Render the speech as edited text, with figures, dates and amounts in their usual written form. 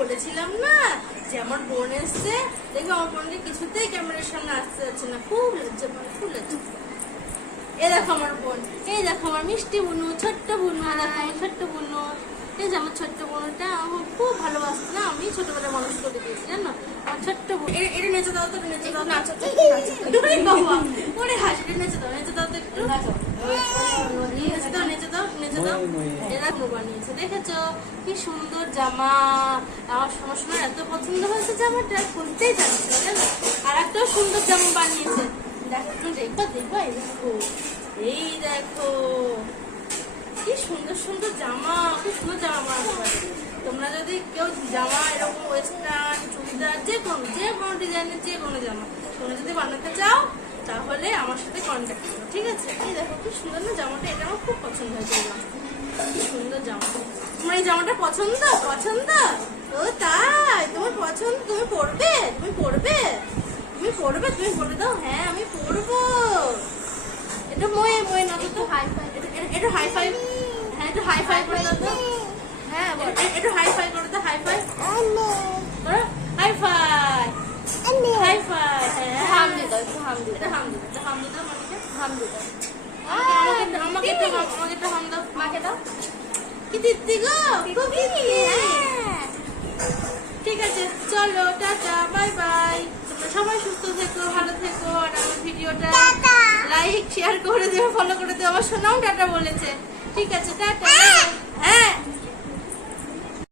বলেছিলাম না যে আমার বোন এসছে, দেখবে আমার বোনকে কিছুতেই ক্যামেরার সামনে আসতে যাচ্ছে না, খুব লজ্জা পায়, খুব লজ্জা পায়। এই দেখো আমার বোন, এই দেখো আমার মিষ্টি বুনু, ছোট্ট বুনু, দেখো আমার ছোট্ট বুনু। এই যে আমার ছোট্ট বোনটা আমার খুব ভালোবাসতো না, আমি ছোটবেলায় মানুষ করে দিয়েছি জানো। আমার ছোট্ট বোন, এটা নেচে দাও তো, নেচে দাও, নাচো তো, বাবা ওরে হাসি, নেচে দাও, নেচে দাও তো একটু, নেচে দাও, নেচে দাও, নেচে দাও। এরা বানিয়েছে, দেখেছো কি সুন্দর জামা। আমার সমস্যা এত পছন্দ হয়েছে জামাটা, খুলতেই যাচ্ছে না জানো। আর একটাও সুন্দর জামা বানিয়েছে, দেখো দেখো দেখো, এই দেখো, এই দেখো কি সুন্দর সুন্দর জামা, খুব সুন্দর জামা বানাতে পারে। তোমরা যদি কেউ জামা এরকম ওয়েস্টার্ন চুড়িদার যে কোনো ডিজাইনের যে কোনো জামা তোমরা যদি বানাতে চাও তাহলে আমার সাথে কন্ট্যাক্ট করো, ঠিক আছে। এই দেখো কি সুন্দর না জামাটা, এটা আমার খুব পছন্দ হয়েছে। কি সুন্দর জামা, তোমার এই জামাটা পছন্দ? পছন্দ? ও তাই, তোমার পছন্দ, তুমি পরবে, তুমি পরবে, তুমি পরবে, তুমি পরে দাও। হ্যাঁ আমি পরবো। এটা ময়ে ময়ে না তো, হাই ফাই, এটা হাই ফাই, হ্যাঁ একটু হাই ফাই করে দাও তো। হ্যাঁ একটু হাই ফাই করে দাও, high five, high five, high five. হ্যাঁ হাম দিয়ে দাও, একটু হাম দিয়ে দাও, হাম দিয়ে দাও, হাম দিয়ে দাও, হাম দিয়ে দাও, আমাকে একটু হাম দাও, মাকে দাও। কি দিদি গো, খুব দিদি। ঠিক আছে চলো, টাটা, বাই বাই। তোমরা সবাই সুস্থ থেকো, ভালো থেকো। আর আমার ভিডিওটা লাইক শেয়ার করে দিও, ফলো করে দিও। আমার সোনাও টাটা বলেছে। ঠিক আছে টাটা। হ্যাঁ